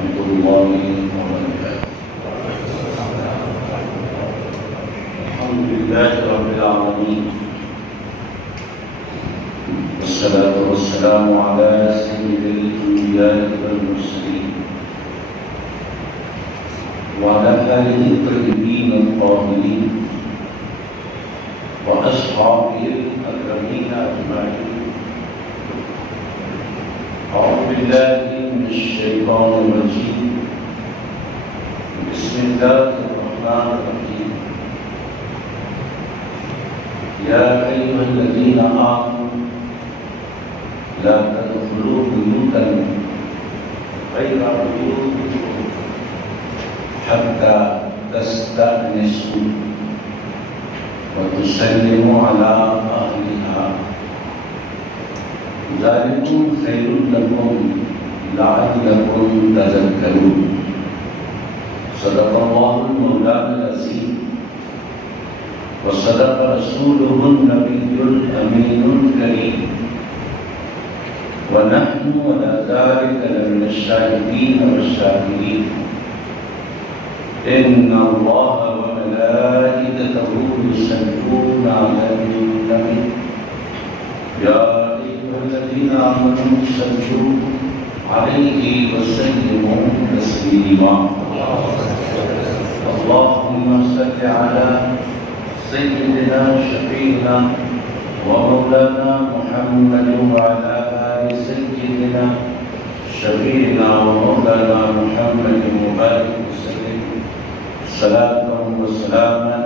ورحمة الله وبركاته. الحمد لله رب العالمين، والصلاة والسلام على سيد الأنبياء والمرسلين وعلى آله الطيبين الطاهرين وأصحابه الأكرمين أجمعين. أعوذ بالله من الشيطان الرجيم. بسم الله الرحمن الرحيم. يا أيها الذين آمنوا لا تدخلوا بيوتا غير بيوتكم حتى تستأنسوا وتسلموا على أهلها ذلكم خير لكم لعلكم تذكرون. صدق الله المولانا العظيم وصدق رسوله النبي الأمين الكريم، ونحن على ذلك لمن الشاهدين والشاكرين. إن الله وملائكته يصلون على النبي يا أيها الذين آمنوا صلوا عليه وسلموا تسليما. اللهم صل على سيدنا شفيعنا ومولانا محمد وعلى آل سيدنا شفيعنا ومولانا محمد وبارك وسلم صلاة وسلاما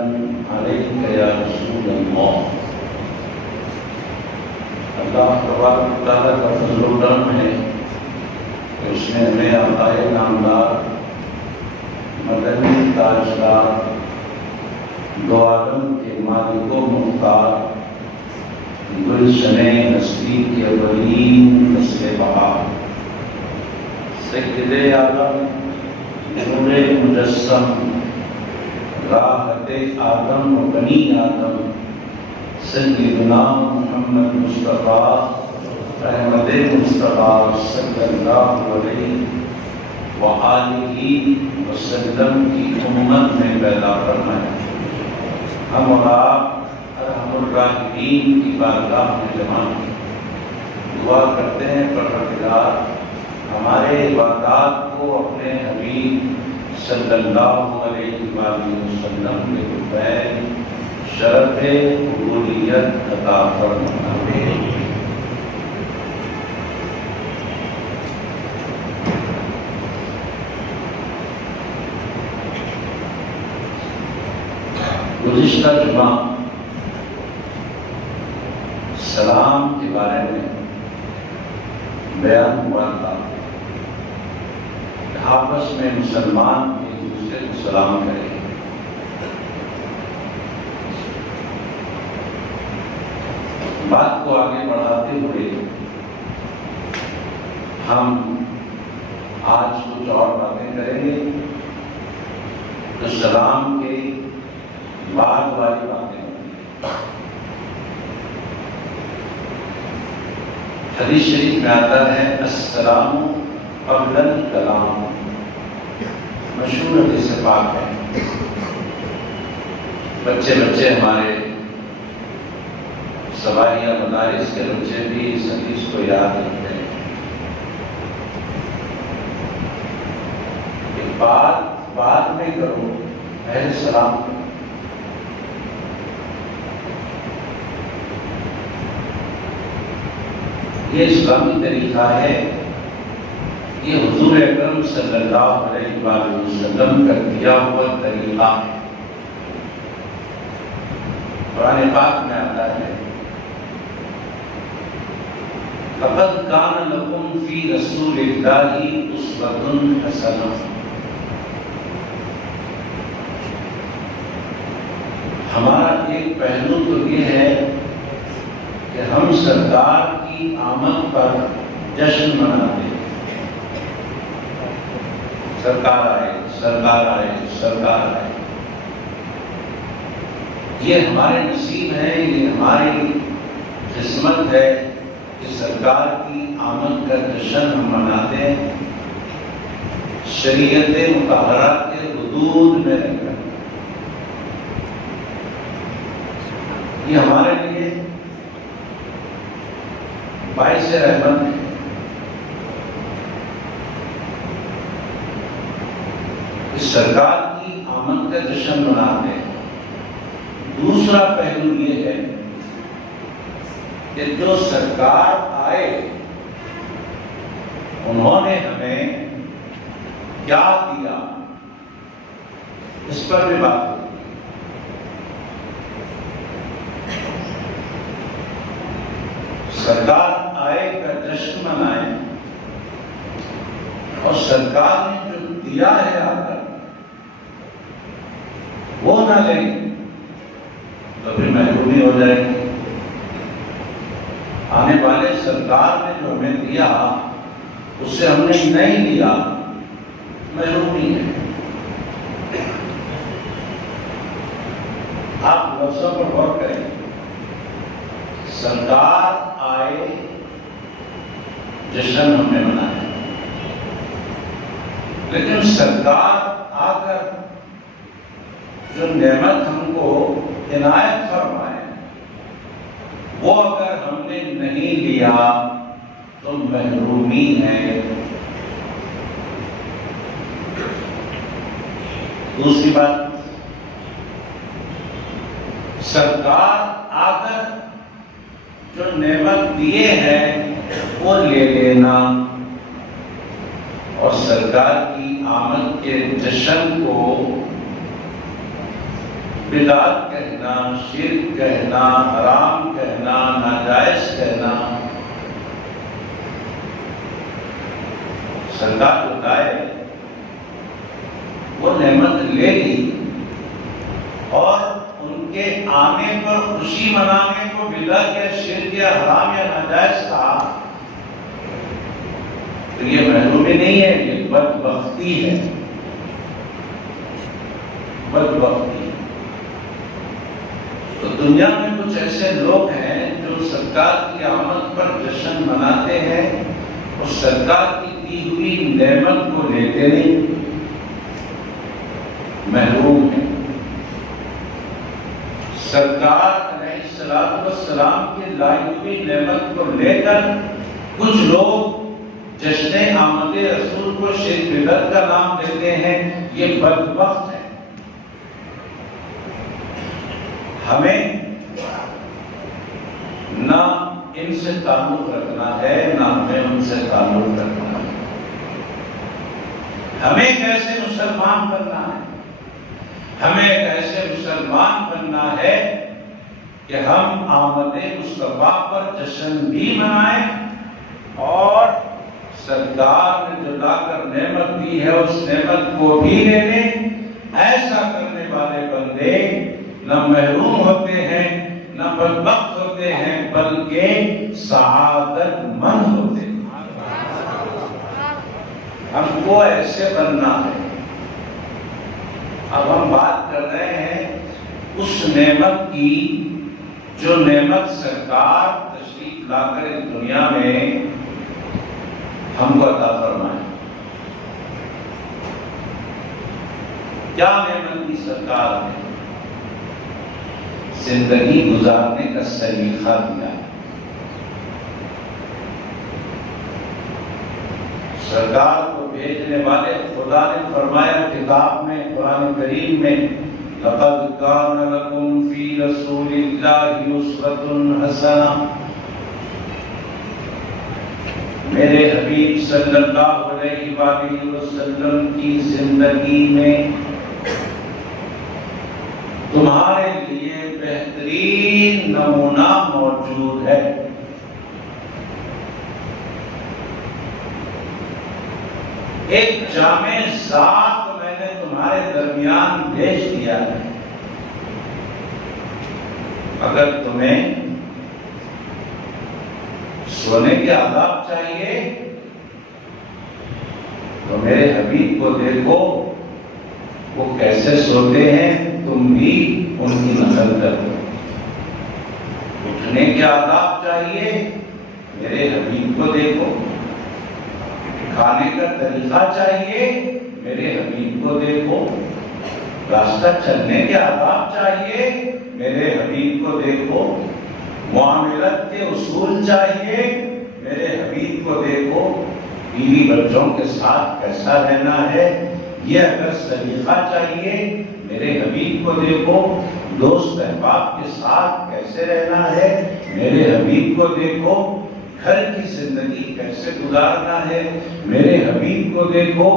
عليك يا رسول الله. اللہ تبارک و تعالیٰ کا فضل و کرم ہے کہ اس نے ہمیں عطائے نامدار مدنی تاجدار دو عالم کے مالک و مختار گلشن ہستی کے اولین نسل بہار سید عالم نور مجسم راحت آدم و بنی آدم سیدنا محمد مصطفیٰ احمد مصطفیٰ صلی اللہ علیہ وآلہ وسلم کی امت میں پیدا فرمائے. ہم اور آپ ارحم الراحمین کی بارگاہ میں جمع دعا کرتے ہیں پروردگار ہمارے عبادات کو اپنے حبیب صلی اللہ علیہ وآلہ وسلم کے بغیر شرف قبولیت عطا فرمائے. گزشتہ جمعہ سلام کے بارے میں بیان ہوا تھا کہ آپس میں مسلمان ایک دوسرے کو سلام کریں. بات کو آگے بڑھاتے ہوئے ہم آج کچھ اور باتیں کریں گے تو سلام کے بعد والی باتیں. حدیث شریف میں آتا ہے السلام قبل الکلام، مشہور حدیث پاک ہے. بچے ہمارے سواریہ مدارس کے بچے بھی اس حدیث کو یاد رکھتے ہیں کہ بعد میں کرو پہلے سلام کرو. یہ اسلامی طریقہ ہے، یہ حضور اکرم صلی اللہ علیہ وآلہ وسلم کا دیا ہوا طریقہ ہے. قرآن پاک میں آتا ہے لقد كان لكم في رسول الله أسوة حسنة. ہمارا ایک پہلو تو یہ ہے کہ ہم سرکار کی آمد پر جشن مناتے ہیں. سرکار آئے سرکار آئے سرکار آئے. یہ ہمارے نصیب ہے، یہ ہماری قسمت ہے کہ سرکار کی آمد کا جشن ہم مناتے ہیں. شریعت مطہرہ کے حدود میں رہنا، یہ ہمارے لیے باعث رحمت ہے۔ اس سرکار کی آمد کا جشن مناتے ہیں۔ دوسرا پہلو یہ ہے کہ جو سرکار آئے انہوں نے ہمیں کیا دیا، اس پر بھی بات ہوتی ہے۔ سرکار آئے کا جشن منائے اور سرکار نے جو دیا ہے آ کر وہ نہ لیں تو پھر محرومی ہو جائے گی۔ آنے والے سرکار نے جو ہمیں دیا اس سے ہم نے نہیں لیا، محرومی ہے۔ آپ لفظوں پر غور کریں، سرکار آئے جشن ہم نے منایا، لیکن سرکار آ کر جو نعمت ہم کو عنایت فرمائے وہ اگر ہم نے نہیں لیا تو محرومی ہے۔ دوسری بات، سرکار آ کر جو نعمت دیے ہیں وہ لے لینا اور سرکار کی آمد کے جشن کو بدعت کہنا، شرک کہنا، حرام کہنا، ناجائز کہنا، سرکار بتائے وہ نعمت لے لی اور ان کے آنے پر خوشی منانے کو بدعت یا شرک یا حرام یا ناجائز کہا تو یہ محرومی نہیں ہے، یہ بدبختی ہے، بدبختی ہے۔ تو دنیا میں کچھ ایسے لوگ ہیں جو سرکار کی آمد پر جشن مناتے ہیں اور سرکار کی دی ہوئی نعمت کو لیتے نہیں، محروم ہیں۔ سرکار علیہ السلام کی لائی ہوئی نعمت کو لے کر کچھ لوگ جشن آمد رسول کو شرک بدعت کا نام دیتے ہیں، یہ بدبخت ہے۔ ہمیں نہ ان سے تعلق رکھنا ہے، نہ ہمیں ان سے تعلق رکھنا ہے۔ ہمیں کیسے مسلمان بننا ہے؟ ہمیں کیسے مسلمان بننا ہے کہ ہم آمد مصطفیٰ پر جشن بھی منائیں اور سرکار نے جو لا کر نعمت دی ہے اس نعمت کو بھی لے لیں۔ ایسا کرنے والے بندے نہ محروم ہوتے ہیں، نہ بدبخت ہوتے ہیں، بلکہ سعادت مند ہوتے ہیں۔ ہم کو ایسے بننا ہے۔ اب ہم بات کر رہے ہیں اس نعمت کی جو نعمت سرکار تشریف لا کر اس دنیا میں ہم کو عطا فرمائے۔ کیا نعمت دی سرکار نے؟ زندگی گزارنے کا سلیقہ دیا۔ سرکار کو بھیجنے والے خدا نے فرمایا کتاب میں، قرآن کریم میں، لَقَدْ كَانَ لَكُمْ فِي رَسُولِ اللَّهِ أُسْوَةٌ حَسَنَةٌ۔ میرے حبیب صلی اللہ علیہ وآلہ وسلم کی زندگی میں تمہارے لیے بہترین نمونہ موجود ہے۔ ایک جامع ذات میں نے تمہارے درمیان بھیج دیا ہے۔ اگر تمہیں سونے کے آداب چاہیے تو میرے حبیب کو دیکھو، وہ کیسے سوتے ہیں، تم بھی ان کی نقل کرو۔ اٹھنے کے آداب چاہیے، میرے حبیب کو دیکھو، کھانے کا طریقہ چاہیے، میرے حبیب کو دیکھو۔ راستہ چلنے کے آداب چاہیے، میرے حبیب کو دیکھو۔ معاملت کے اصول چاہیے، میرے حبیب کو دیکھو۔ بیوی بچوں کے ساتھ کیسا رہنا ہے، یہ اگر سلیقہ چاہیے، میرے حبیب کو دیکھو۔ دوست احباب کے ساتھ کیسے رہنا ہے، میرے حبیب کو دیکھو۔ گھر کی زندگی کیسے گزارنا ہے، میرے حبیب کو دیکھو۔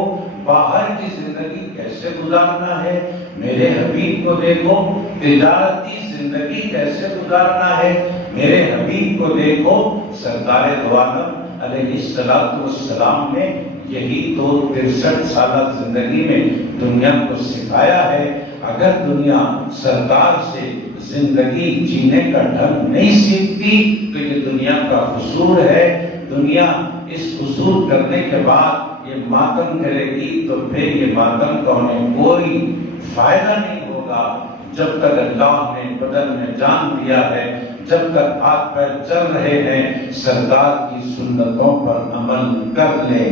باہر کی زندگی کیسے گزارنا ہے، میرے حبیب کو دیکھو۔ تجارتی زندگی کیسے گزارنا ہے، میرے حبیب کو دیکھو۔ سرکار دو عالم علیہ السلام نے یہی تو 63 سالہ زندگی میں دنیا کو سکھایا ہے۔ اگر دنیا سرکار سے زندگی جینے کا ڈھنگ نہیں سیکھتی تو یہ دنیا کا قصور ہے۔ دنیا اس قصور کرنے کے بعد یہ ماتم کرے گی تو پھر یہ ماتم کا انہیں کوئی فائدہ نہیں ہوگا۔ جب تک اللہ نے بدن میں جان دیا ہے، جب تک ہاتھ پیر چل رہے ہیں، سرکار کی سنتوں پر عمل کر لیں،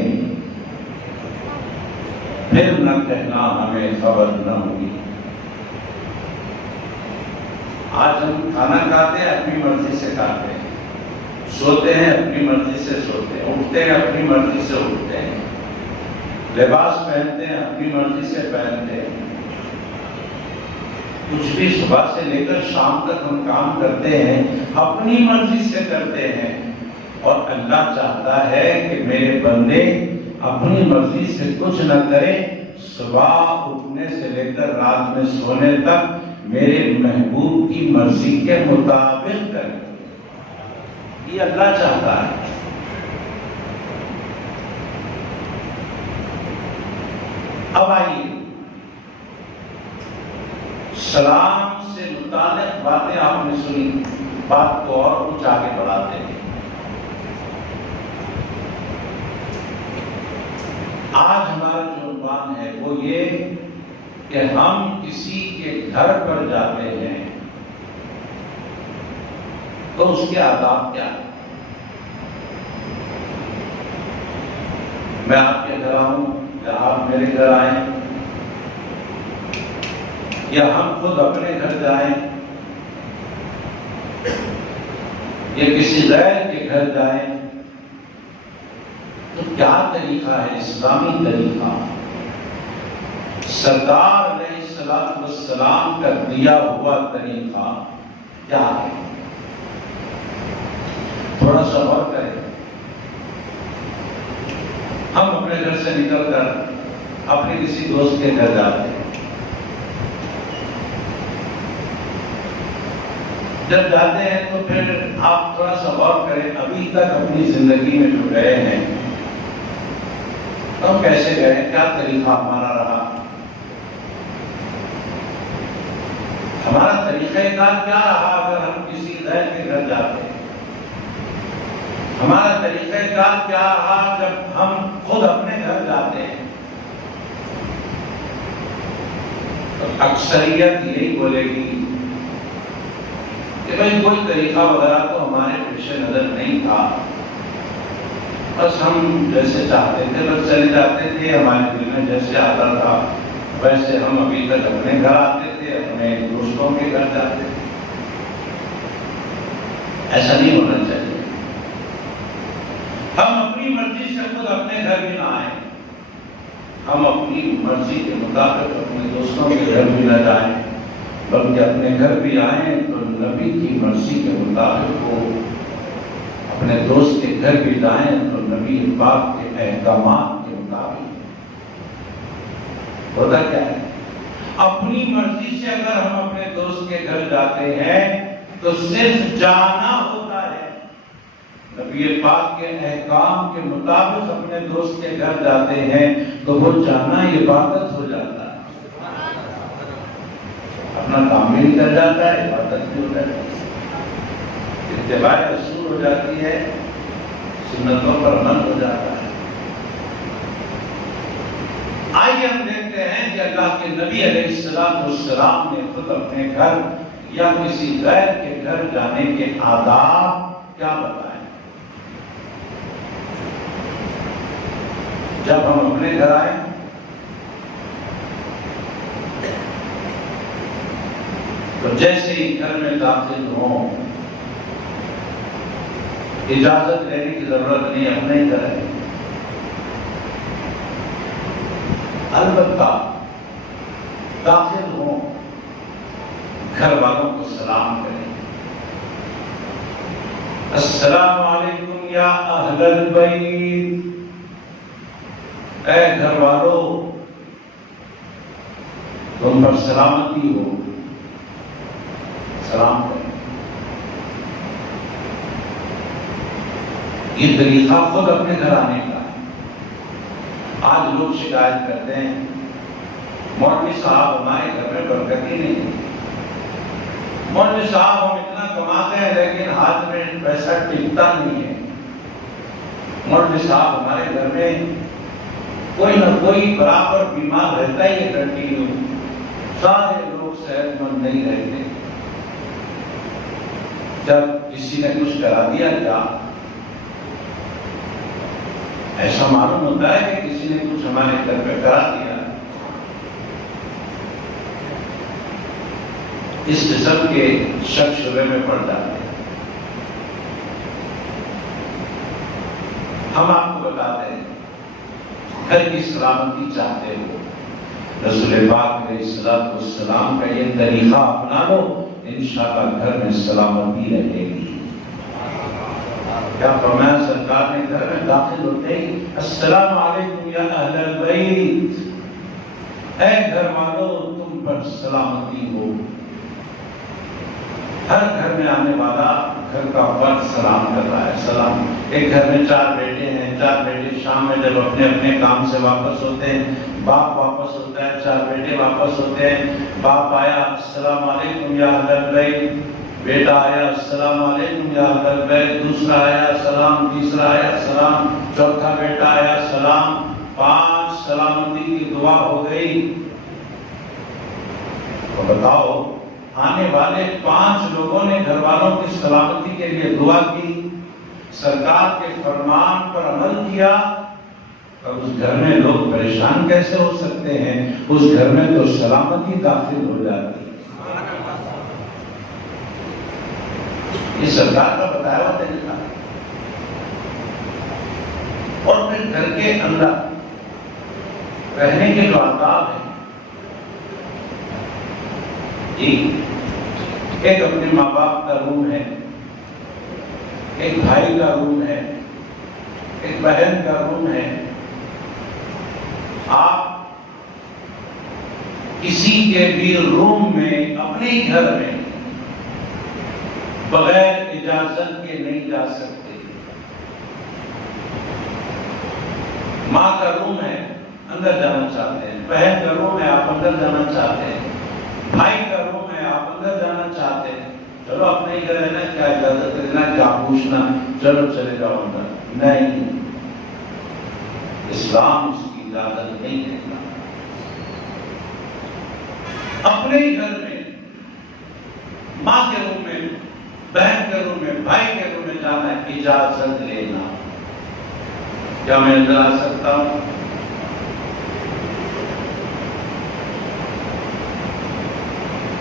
پھر نہ کہنا ہمیں خبر نہ ہوگی۔ آج ہم کھانا کھاتے ہیں اپنی مرضی سے کھاتے ہیں، سوتے ہیں اپنی مرضی سے سوتے ہیں، اٹھتے ہیں اپنی مرضی سے اٹھتے ہیں، لباس پہنتے ہیں اپنی مرضی سے پہنتے ہیں۔ کچھ بھی صبح سے لے کر شام تک ہم کام کرتے ہیں اپنی مرضی سے کرتے ہیں، اور اللہ چاہتا ہے کہ میرے بندے اپنی مرضی سے کچھ نہ کریں، صبح اٹھنے سے لے کر رات میں سونے تک میرے محبوب کی مرضی کے مطابق کریں۔ یہ اللہ چاہتا ہے۔ اب آئیے سلام سے متعلق باتیں آپ نے سنی، بات کو اور کچھ آگے بڑھاتے ہیں۔ آج ہمارا جو عنوان ہے وہ یہ کہ ہم کسی کے گھر پر جاتے ہیں تو اس کے آداب کیا ہیں۔ میں آپ کے گھر آؤں یا آپ میرے گھر آئیں یا ہم خود اپنے گھر جائیں یا کسی غیر کے گھر جائیں، تو کیا طریقہ ہے اسلامی طریقہ؟ سرکار علیہ السلام کا دیا ہوا طریقہ کیا ہے؟ تھوڑا سا غور کریں۔ ہم اپنے گھر سے نکل کر اپنے کسی دوست کے گھر جاتے ہیں، جب جاتے ہیں تو پھر آپ تھوڑا سا غور کریں، ابھی تک اپنی زندگی میں جو گئے ہیں ہم کیسے گئے، کیا طریقہ ہمارا رہا، ہمارا طریقہ کار کیا رہا اگر ہم کسی غیر کے گھر جاتے ہیں، ہمارا طریقہ کار کیا رہا جب ہم خود اپنے گھر جاتے ہیں۔ تو اکثریت یہی بولے گی کہ بھائی کوئی طریقہ وغیرہ تو ہمارے پیش نظر نہیں تھا، بس ہم جیسے چاہتے تھے بس چلے جاتے تھے، ہمارے دل میں جیسے آتا تھا ویسے ہم ابھی تک اپنے گھر آتے تھے، اپنے دوستوں کے گھر جاتے تھے۔ ایسا نہیں ہونا چاہیے۔ ہم اپنی مرضی سے خود اپنے گھر بھی نہ آئیں، ہم اپنی مرضی کے مطابق اپنے دوستوں کے گھر بھی نہ جائیں، بلکہ اپنے گھر بھی آئیں تو نبی کی مرضی کے مطابق ہو، اپنے دوست کے گھر بھی جائیں تو نبی پاک کے احکامات کے مطابق۔ ہوتا کیا ہے؟ اپنی مرضی سے اگر ہم اپنے دوست کے گھر جاتے ہیں تو صرف جانا ہوتا ہے، نبی پاک کے احکام کے مطابق اپنے دوست کے گھر جاتے ہیں تو وہ جانا عبادت ہو جاتا ہے، اپنا کام بھی نکل جاتا ہے، عبادت بھی ہو جاتی ہے، اتباع رسول ہو جاتی ہے، سنتوں پر عمل ہو جاتا ہے۔ آئیے ہم دیکھتے ہیں کہ اللہ کے نبی علیہ السلام نے خود اپنے گھر یا کسی غیر کے گھر جانے کے آداب کیا بتائے۔ جب ہم اپنے گھر آئے تو جیسے ہی گھر میں داخل ہوں اجازت لینے کی ضرورت نہیں، اپنے ہی گھر ہے، البتہ داخل ہوں گھر والوں کو سلام کریں، السلام علیکم یا اہل البیت، اے گھر والوں تم پر سلامتی ہو، سلام کریں۔ یہ طریقہ خود اپنے گھر آنے کا ہے۔ آج لوگ شکایت کرتے ہیں مولوی صاحب ہمارے گھر میں برکت ہی نہیں ہے، مولوی صاحب ہم اتنا کماتے ہیں لیکن ہاتھ میں پیسہ ٹکتا نہیں ہے، مولوی صاحب ہمارے گھر میں کوئی نہ کوئی برابر بیمار رہتا ہی ہے، کنٹینیو، سارے لوگ صحت مند نہیں رہتے، جب کسی نے کچھ کرا دیا کیا ایسا معلوم ہوتا ہے کہ کسی نے کچھ ہمارے گھر پہ کرا دیا، اس قسم کے شک شبے میں پڑ جاتے ہیں۔ ہم آپ کو بتاتے ہیں گھر کی سلامتی چاہتے ہو، رسول پاک علیہ الصلوۃ والسلام کا یہ طریقہ اپنا لو، انشاءاللہ گھر میں سلامتی رہے گی۔ کیا فرمایا سرکار نے؟ گھر میں داخل ہوتے ہی السلام علیکم یا اہل البیت، اے گھر والوں تم پر سلامتی ہو۔ ہر گھر میں آنے والا گھر کا فرد سلام کر رہا ہے، سلام۔ ایک گھر میں 4 بیٹے ہیں، 4 بیٹے شام میں جب اپنے اپنے کام سے واپس ہوتے ہیں، باپ واپس ہوتا ہے، 4 بیٹے واپس ہوتے ہیں، باپ آیا السلام علیکم یا اہل البیت، بیٹا آیا السلام علیکم یا اہل البیت، دوسرا آیا سلام، تیسرا آیا سلام، چوتھا بیٹا آیا سلام، 5 سلامتی کی دعا ہو گئی۔ تو بتاؤ آنے والے 5 لوگوں نے گھر والوں کی سلامتی کے لیے دعا کی، سرکار کے فرمان پر عمل کیا، اور اس گھر میں لوگ پریشان کیسے ہو سکتے ہیں؟ اس گھر میں تو سلامتی داخل ہو جاتی ہے۔ یہ سرکار کا بتایا ہوا طریقہ ہے۔ اور پھر گھر کے اندر رہنے کے جو آداب ہیں، ایک اپنے ماں باپ کا روم ہے، ایک بھائی کا روم ہے، ایک بہن کا روم ہے۔ آپ کسی کے بھی روم میں، اپنے ہی گھر میں بغیر اجازت کے نہیں جا سکتے۔ ماں کا روم ہے، اندر جانا چاہتے ہیں، بہن کا روم ہے، آپ اندر جانا چاہتے ہیں، بھائی کا روم ہے، آپ اندر جانا چاہتے ہیں، چلو اپنے ہی گھر ہے نا، کیا اجازت دینا، کیا پوچھنا، چلو چلے جاؤ اندر۔ نہیں، اسلام اس کی اجازت نہیں دیتا۔ اپنے ہی گھر میں، ماں کے روم میں، بہن کے روم میں، بھائی کے روم میں جانا ہے، اجازت لینا۔ کیا میں اندر آ سکتا ہوں؟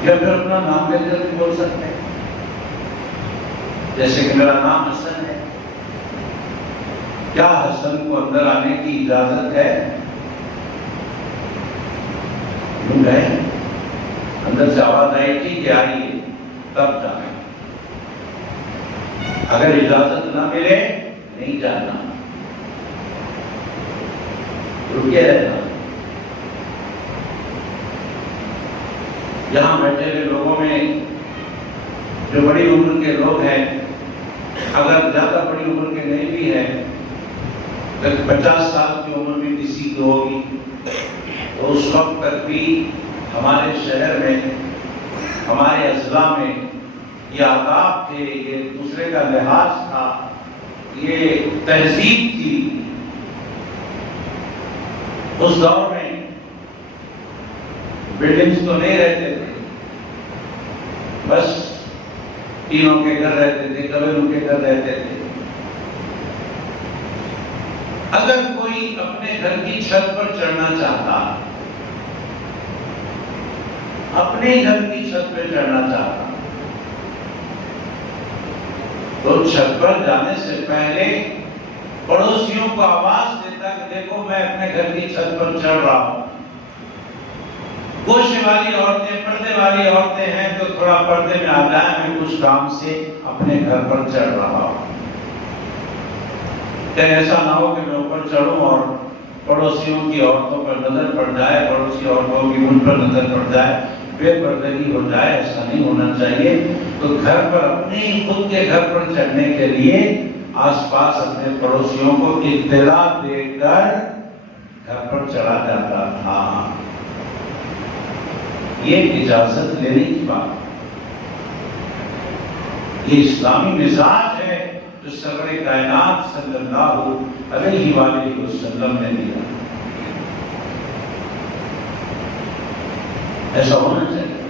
یا پھر اپنا نام لے کر بھی بول سکتے ہیں، جیسے کہ میرا نام حسن ہے، کیا حسن کو اندر آنے کی اجازت ہے؟ گئے اندر سے آواز آئی تھی کہ آئیے، تب جائیں، اگر اجازت نہ ملے نہیں جانا، رکے رہنا۔ یہاں بیٹھے ہوئے لوگوں میں جو بڑی عمر کے لوگ ہیں، اگر زیادہ بڑی عمر کے نہیں بھی ہیں، 50 سال کی عمر بھی کسی کی ہوگی، تو اس وقت تک بھی ہمارے شہر میں، ہمارے اضلاع میں یہ آداب تھے، یہ دوسرے کا لحاظ تھا، یہ تہذیب تھی۔ اس دور میں بلڈنگز تو نہیں رہتے تھے، بس ٹینوں کے گھر رہتے تھے، کبیلوں کے گھر رہتے تھے۔ اگر کوئی اپنے گھر کی چھت پر چڑھنا چاہتا، اپنے گھر کی چھت پہ چڑھنا چاہتا، تو چھت پر جانے سے پہلے پڑوسیوں کو آواز دیتا کہ دیکھو میں اپنے گھر کی چھت پر چڑھ رہا ہوں۔ گوشے والی عورتیں، پردے والی عورتیں ہیں تو تھوڑا پردے میں آ جائیں، میں کچھ کام سے اپنے گھر پر چڑھ رہا ہوں۔ کہ ایسا نہ ہو کہ میں اوپر چڑھوں اور پڑوسیوں کی عورتوں پر نظر پڑ جائے، پڑوسی عورتوں کی ان پر نظر پڑ جائے، بے پردگی ہو جائے، ایسا نہیں ہونا چاہیے۔ تو گھر پر اپنے خود کے گھر پر چڑھنے کے لیے آس پاس اپنے پڑوسیوں کو اطلاع دے کر گھر پر چڑھا جاتا تھا۔ یہ اجازت لینے کی بات، یہ اسلامی مزاج ہے جو سرور کائنات صلی اللہ علیہ وآلہ وسلم نے دیا۔ ایسا ہونا چاہیے۔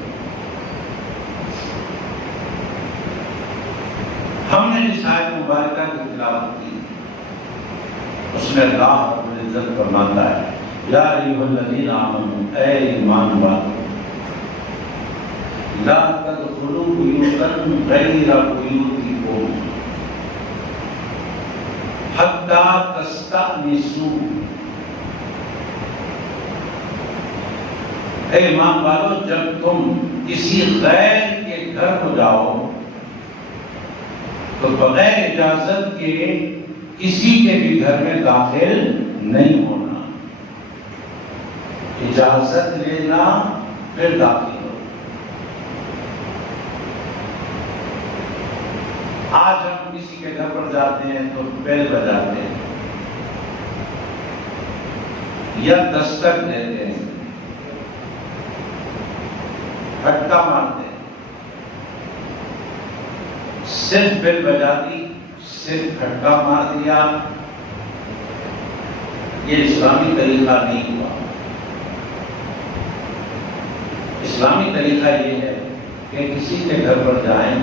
ہم نے جس آیت مبارکہ کی تلاوت کی اس میں اللہ رب العزت فرماتا ہے یا ایھا الذین آمنوا، اے ایمان والو، لا تدخلوا بیوتا غیر بیوتکم حتی تستأنسوا۔ اے ایمان والو، جب تم کسی غیر کے گھر کو جاؤ تو بغیر اجازت کے کسی کے بھی گھر میں داخل نہیں ہونا، اجازت لینا پھر داخل ہو۔ آج ہم کسی کے گھر پر جاتے ہیں تو بیل بجاتے ہیں یا دستک دیتے ہیں، پھٹکا مارتے ہیں، صرف بیل بجا دی، صرف پھٹکا مار دیا، یہ اسلامی طریقہ نہیں ہوا۔ اسلامی طریقہ یہ ہے کہ کسی کے گھر پر جائیں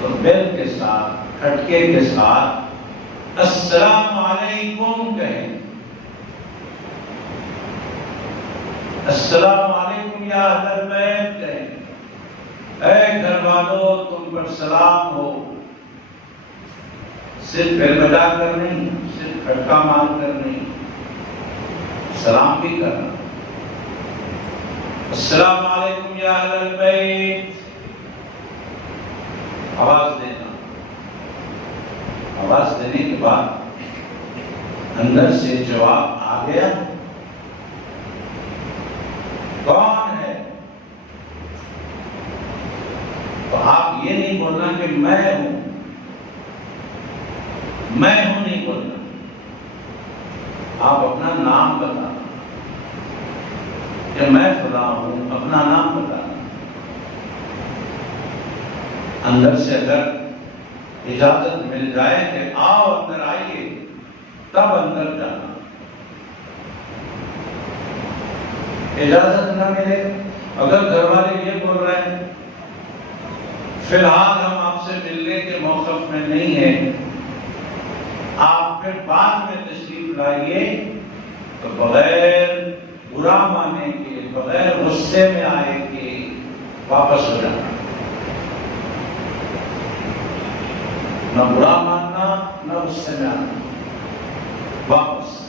تو بیل کے ساتھ، کھٹکے کے ساتھ السلام علیکم کہیں، السلام علیکم یا اہل البیت کہیں، اے گھر والوں تم پر سلام ہو۔ صرف بیل بجا کر نہیں، صرف کھٹکا مار کر نہیں، سلام بھی کرنا۔ السلام علیکم یا اہل البیت، آواز دینا۔ آواز دینے کے بعد اندر سے جواب آ گیا، کون ہے؟ تو آپ یہ نہیں بولنا کہ میں ہوں، میں ہوں نہیں بولنا، آپ اپنا نام بتانا کہ میں فلاں ہوں، اپنا نام بتانا۔ اندر سے اگر اجازت مل جائے کہ آؤ اندر آئیے، تب اندر جانا۔ اجازت نہ ملے، اگر گھر والے یہ بول رہے ہیں فی الحال ہم آپ سے ملنے کے موقف میں نہیں ہیں، آپ پھر بعد میں تشریف لائیے، تو بغیر برا مانے کے، بغیر غصے میں آئے کہ واپس ہو جانا، نہ برا ماننا نہ غصے میں آنا، واپس۔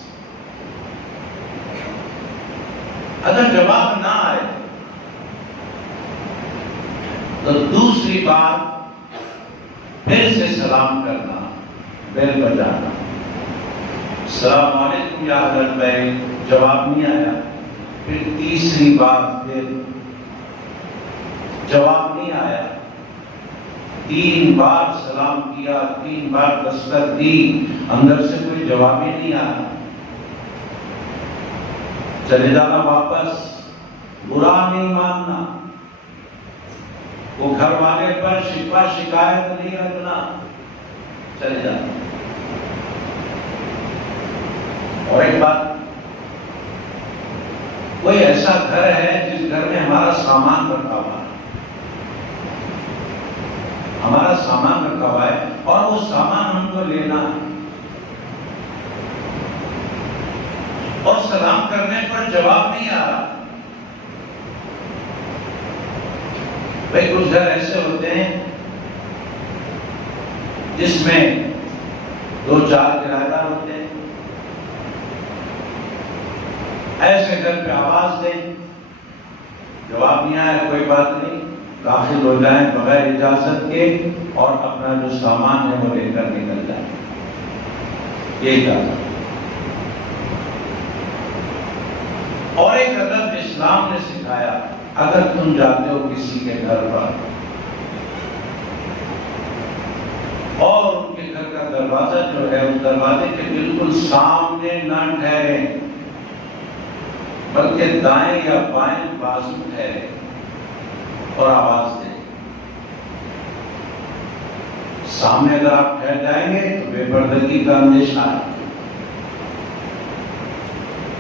اگر جواب نہ آئے تو دوسری بات پھر سے سلام کرنا، بیل بجانا، السلام علیکم یا اہل البیت، جواب نہیں آیا، پھر تیسری بات، پھر جواب نہیں آیا، 3 بار سلام کیا، 3 بار دستک دی، اندر سے کوئی جواب ہی نہیں آیا، چلے جانا واپس، برا نہیں ماننا، وہ گھر والے پر شکوہ شکایت نہیں رکھنا، چلے جانا۔ اور ایک بات، کوئی ایسا گھر ہے جس گھر میں ہمارا سامان رکھا ہوا ہے، ہمارا سامان رکھا ہوا ہے اور وہ سامان ہم کو لینا ہے، اور سلام کرنے پر جواب نہیں آ رہا. بھائی کچھ گھر ایسے ہوتے ہیں جس میں 2-4 کرایہ دار ہوتے ہیں. ایسے گھر پہ آواز دیں، جواب نہیں آیا کوئی بات نہیں، داخل ہو جائیں بغیر اجازت کے اور اپنا جو سامان ہے وہ لے کر نکل جائیں. یہ اجازت. اور ایک ادب اسلام نے سکھایا، اگر تم جاتے ہو کسی کے گھر پر اور ان کے گھر کا دروازہ جو ہے اس دروازے کے بالکل سامنے نہ ٹھہرے بلکہ دائیں یا بائیں بازو ٹھہرے اور آواز دے. سامنے اگر آپ ٹھہر جائیں گے تو بے پردگی کا اندیشہ ہے.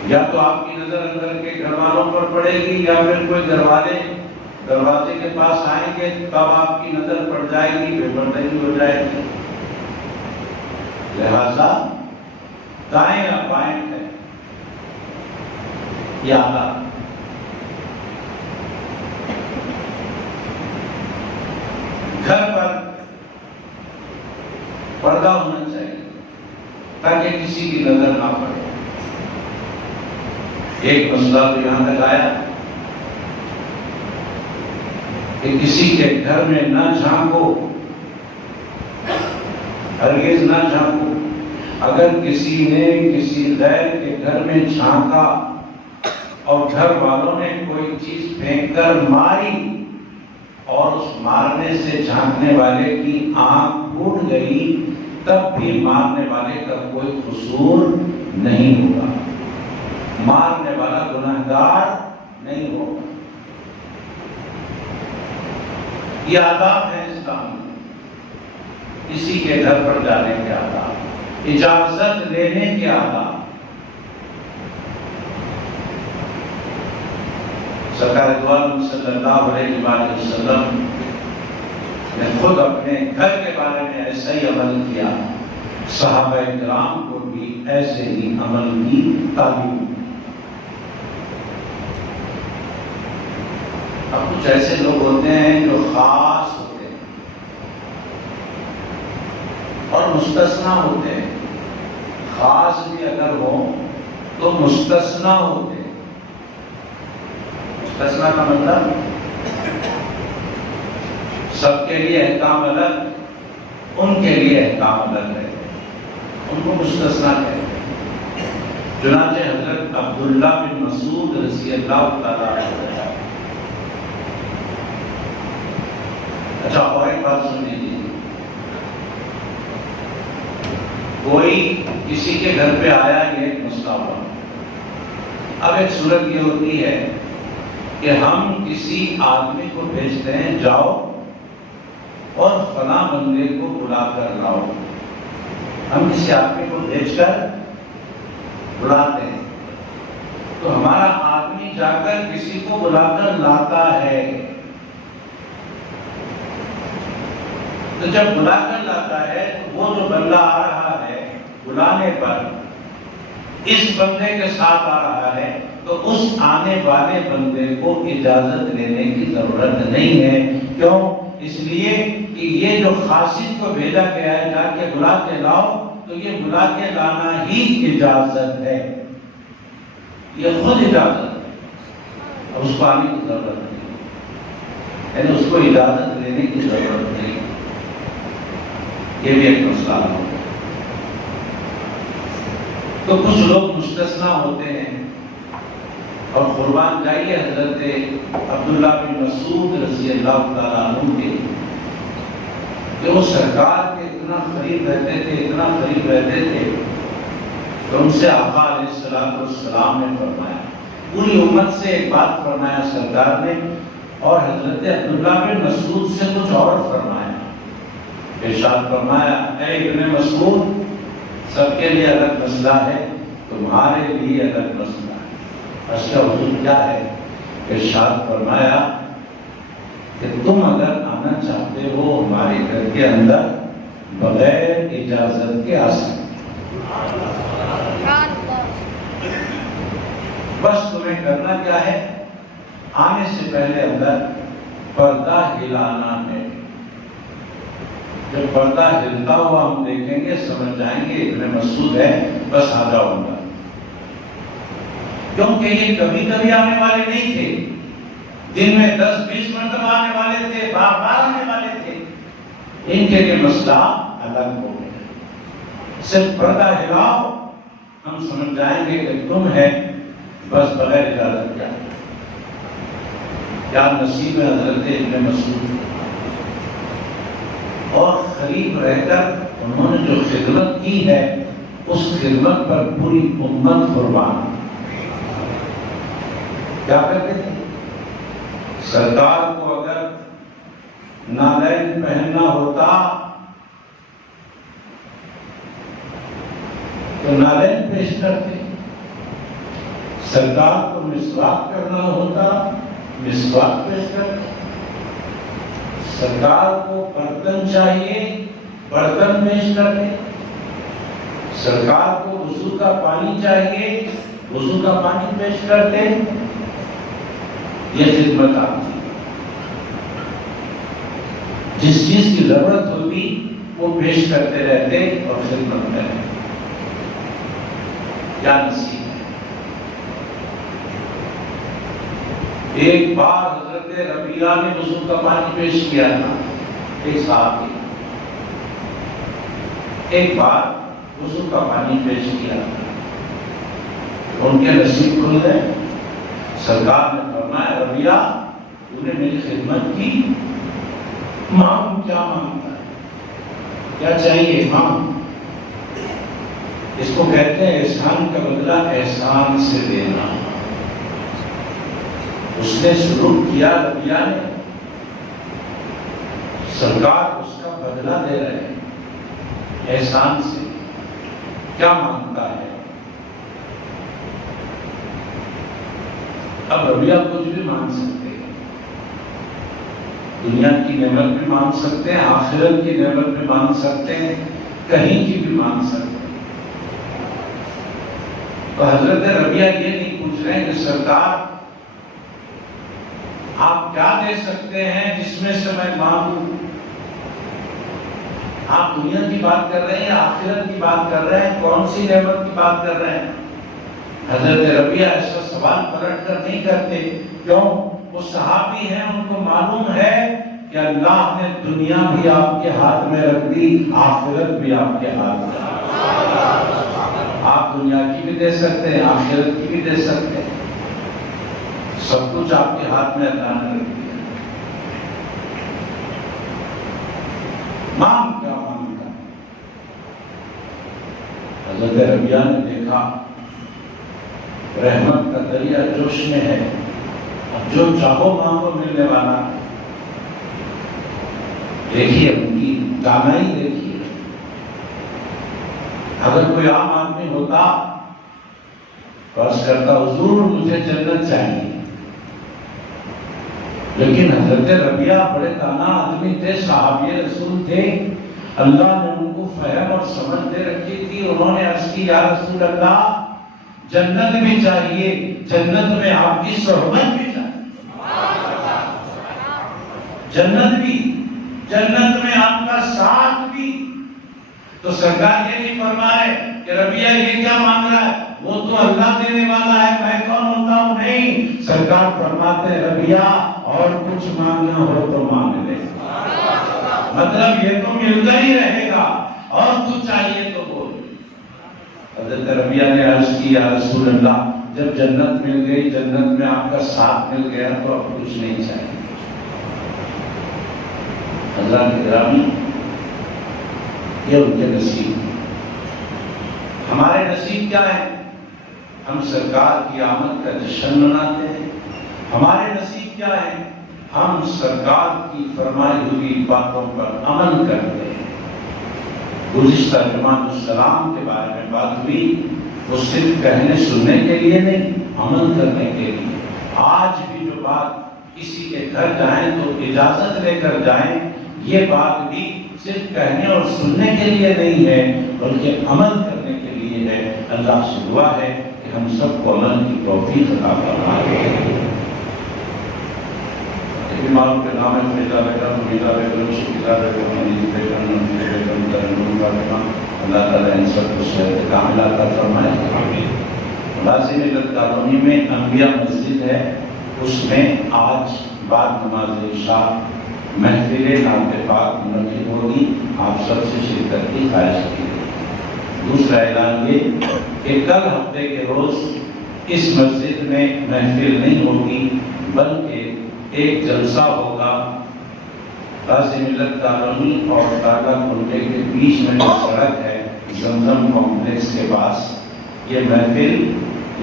یا تو آپ کی نظر اندر کے گھر والوں پر پڑے گی یا پھر کوئی دروازے کے پاس آئیں گے تب آپ کی نظر پڑ جائے گی، بے پردگی ہو جائے گی. لہذا دائیں یا بائیں ہے یا گھر پر پردہ ہونا چاہیے تاکہ کسی کی نظر نہ پڑے. ایک مسئلہ تو یہاں تک آیا کہ کسی کے گھر میں نہ جھانکو، ہرگز نہ جھانکو. اگر کسی نے کسی غیر کے گھر میں جھانکا اور گھر والوں نے کوئی چیز پھینک کر ماری اور اس مارنے سے جھانکنے والے کی آنکھ پھوٹ گئی تب بھی مارنے والے کا کوئی قصور نہیں ہوگا، مارنے والا گنہگار نہیں ہوگا. یہ آداب ہے اسلام میں، کسی کے گھر پر جانے کے آداب، اجازت لینے کے آداب. سرکار دو عالم صلی اللہ علیہ وآلہ وسلم نے خود اپنے گھر کے بارے میں ایسا ہی عمل کیا، صحابہ کرام کو بھی ایسے ہی عمل کی تعلیم. اب کچھ ایسے لوگ ہوتے ہیں جو خاص ہوتے ہیں اور مستثنا ہوتے ہیں. خاص بھی اگر ہو تو مستثنا ہوتے ہیں. مستثنا کا مطلب سب کے لیے احکام الگ، ان کے لیے احکام الگ ہے، ان کو مستثنا کہتے ہیں. چنانچہ حضرت عبداللہ بن مسعود رضی اللہ تعالیٰ عنہ. اچھا اور ایک بات سن لیجیے، کوئی کسی کے گھر پہ آیا، یہ ایک مسئلہ ہوا. اب ایک صورت یہ ہوتی ہے کہ ہم کسی آدمی کو بھیجتے ہیں، جاؤ اور فلاں بندے کو بلا کر لاؤ. ہم کسی آدمی کو بھیج کر بلاتے ہیں تو ہمارا آدمی جا کر کسی کو بلا کر لاتا ہے. تو جب بلا کر لاتا ہے تو وہ جو بندہ آ رہا ہے بلانے پر اس بندے کے ساتھ آ رہا ہے تو اس آنے والے بندے کو اجازت لینے کی ضرورت نہیں ہے. کیوں؟ اس لیے کہ یہ جو خاصد کو بھیجا گیا ہے جا کے بلا کے لاؤ، تو یہ بلا کے لانا ہی اجازت ہے، یہ خود اجازت ہے، اب اس کو آنے کی ضرورت نہیں، یعنی اس کو اجازت لینے کی ضرورت نہیں. یہ بھی ایک مسئلہ ہے. تو کچھ لوگ مستثنا ہوتے ہیں اور قربان جائیے حضرت عبداللہ بن مسعود رضی اللہ تعالیٰ عنہ کے، کہ وہ سرکار کے اتنا قریب رہتے تھے، اتنا قریب رہتے تھے کہ ان سے آقا علیہ السلام نے فرمایا، پوری امت سے ایک بات فرمایا سرکار نے، اور حضرت عبداللہ بن مسعود سے کچھ اور فرمایا. ارشاد فرمایا، اے ابن مسعود، سب کے لیے الگ مسئلہ ہے، تمہارے لیے الگ مسئلہ ہے. اس کا حضور کیا ہے؟ ارشاد فرمایا کہ تم اگر آنا چاہتے ہو ہمارے گھر کے اندر بغیر اجازت کے آ سکتے. بس تمہیں کرنا کیا ہے؟ آنے سے پہلے اندر پردہ ہلانا ہے۔ جب پردہ ہلتا ہوا ہم دیکھیں گے سمجھ جائیں گے ابن مسعود ہے، بس آ جاؤ گا، کیونکہ یہ کبھی کبھی آنے والے نہیں تھے، دن میں 10-20 مرتبہ آنے والے تھے، بار بار آنے والے تھے۔ ان کے لیے مسئلہ الگ ہو گیا۔ صرف پردہ ہلاؤ، ہم سمجھ جائیں گے کہ تم ہے، بس بغیر اجازت کیا کیا نصیب ہے حضرت ابن مسعود۔ اور قریب رہ کر انہوں نے جو خدمت کی ہے اس خدمت پر پوری امت قربان۔ کیا کرتے تھے؟ سرکار کو اگر نالین پہننا ہوتا تو نالین پیش کرتے، سرکار کو مسواک کرنا ہوتا مسواک پیش کرتے، سرکار کو برتن چاہیے برتن پیش کرتے، سرکار کو وضو کا پانی چاہیے وضو کا پانی پیش کرتے۔ یہ خدمت آپ تھی، جس چیز کی ضرورت ہوتی وہ پیش کرتے رہتے اور خدمت میں رہتے۔ کیا نصیب ہے۔ ایک بار حضرت ربیعہ نے وضو کا پانی پیش کیا تھا، ایک صحابی ایک بار وضو کا پانی پیش کیا تھا، ان کے نصیب کھل گئے۔ سرکار نے فرمایا ربیعہ تو نے میری خدمت کی، مانگ، کیا مانگتا ہے، کیا چاہیے مانگ۔ اس کو کہتے ہیں احسان کا بدلہ احسان سے دینا۔ اس نے سلوک کیا ربیعہ نے، سرکار اس کا بدلہ دے رہے ہیں احسان سے۔ کیا مانگتا ہے؟ اب ربیعہ کچھ بھی مانگ سکتے ہیں، دنیا کی نعمت بھی مانگ سکتے ہیں، آخرت کی نعمت بھی مانگ سکتے ہیں، کہیں کی بھی مانگ سکتے ہیں۔ تو حضرت ربیعہ یہ نہیں پوچھ رہے ہیں کہ سرکار آپ کیا دے سکتے ہیں جس میں سے میں مانگوں۔ آپ دنیا کی بات کر رہے ہیں یا آخرت کی بات کر رہے ہیں، کون سی نعمت کی بات کر رہے ہیں؟ حضرت ربیعہ ایسا سوال پلٹ کر نہیں کرتے، کیوں؟ وہ صحابی ہیں، ان کو معلوم ہے کہ اللہ نے دنیا بھی آپ کے ہاتھ میں رکھ دی، آخرت بھی آپ کے ہاتھ میں۔ آپ دنیا کی بھی دے سکتے ہیں، آخرت کی بھی دے سکتے ہیں، سب کچھ آپ کے ہاتھ میں اللہ نے رکھ دیا۔ مانگ، کیا مانگا؟ حضرت ربیعہ نے دیکھا رحمت کا دریا جوش میں ہے، اب جو چاہو مانگو ملنے والا۔ دیکھیے ان کی دانائی، دیکھیے اگر کوئی عام آدمی ہوتا فرض کرتا حضور مجھے جنت چاہیے، لیکن حضرت ربیعہ بڑے دانا آدمی تھے، صحابی رسول تھے، اللہ نے ان کو فہم اور سمجھ دے رکھی تھی۔ انہوں نے عرض کی یا رسول اللہ جنت بھی چاہیے، جنت میں آپ کی صحبت بھی چاہیے، جنت بھی، جنت میں آپ کا ساتھ بھی۔ تو سرکار یہ نہیں فرما رہے کہ ربیعہ یہ کیا مانگ رہا ہے، وہ تو اللہ دینے والا ہے، میں کون ہوتا ہوں؟ نہیں، سرکار فرماتے ربیعہ اور کچھ مانگنا ہو تو مانگ لے، مطلب یہ تو ملتا ہی رہے گا، اور کچھ چاہیے تو بول۔ حضرت ربیعہ نے عرض کی یا رسول اللہ جب جنت مل گئی، جنت میں آپ کا ساتھ مل گیا تو اب کچھ نہیں چاہیے۔ حضرات گرامی، یہ ان کے نصیب۔ ہمارے نصیب کیا ہے؟ ہم سرکار کی آمد کا جشن مناتے ہیں۔ ہمارے نصیب کیا ہے؟ ہم سرکار کی فرمائی ہوئی باتوں پر عمل کرتے ہیں۔ گزشتہ جمعہ السلام کے بارے میں بات ہوئی، وہ صرف کہنے سننے کے لیے نہیں، عمل کرنے کے لیے۔ آج بھی جو بات کسی کے گھر جائیں تو اجازت لے کر جائیں، یہ بات بھی صرف کہنے اور سننے کے لیے نہیں ہے بلکہ عمل کرنے کے لیے ہے۔ اللہ سے دعا ہے کہ ہم سب کو عمل کی توفیق عطا فرمائے۔ امام کے نام فریدہ بیگم، حمیدہ بیگم، شکیلہ بیگم، حمیدی بیگم، نفیس بیگم، ترنم فاطمہ، اللہ تعالیٰ ان سب کو صحت کاملہ عطا فرمائے۔ لازم ملت کالونی میں انبیاء مسجد ہے، اس میں آج بعد نماز عشاء محفل نعت پاک منعقد ہوگی، آپ سب سے شرکت کی خواہش کی گئی۔ دوسرا اعلان یہ کہ کل ہفتے کے روز اس مسجد میں محفل نہیں ہوگی، بلکہ ایک جلسہ ہوگا غازی ملت کالونی اور ٹاٹا کنڈے کے بیچ میں جو سڑک ہے زمزم کمپلیکس کے پاس، یہ محفل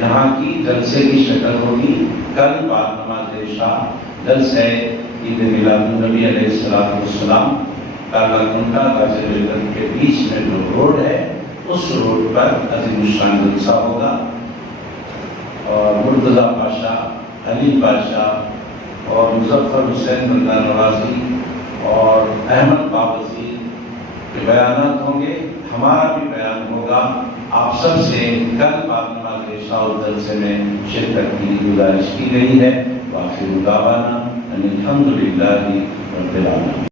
یہاں کی جلسے کی شکل ہوگی۔ کل بعد نماز عشاء جلسہ عید میلاد النبی علیہ السلام ٹاٹا کنڈا غازی ملت کے بیچ میں جو روڈ ہے اس روڈ پر عظیم الشان جلسہ ہوگا، اور مرتضیٰ پاشا، علی پاشا اور مظفر حسین ملا نوازی اور احمد بابزی کے بیانات ہوں گے، ہمارا بھی بیان ہوگا۔ آپ سب سے کل بعد نماز عشاء جلسے میں شرکت کی گزارش کی گئی ہے۔ وآخر دعوانا ان الحمد للہ رب العالمین۔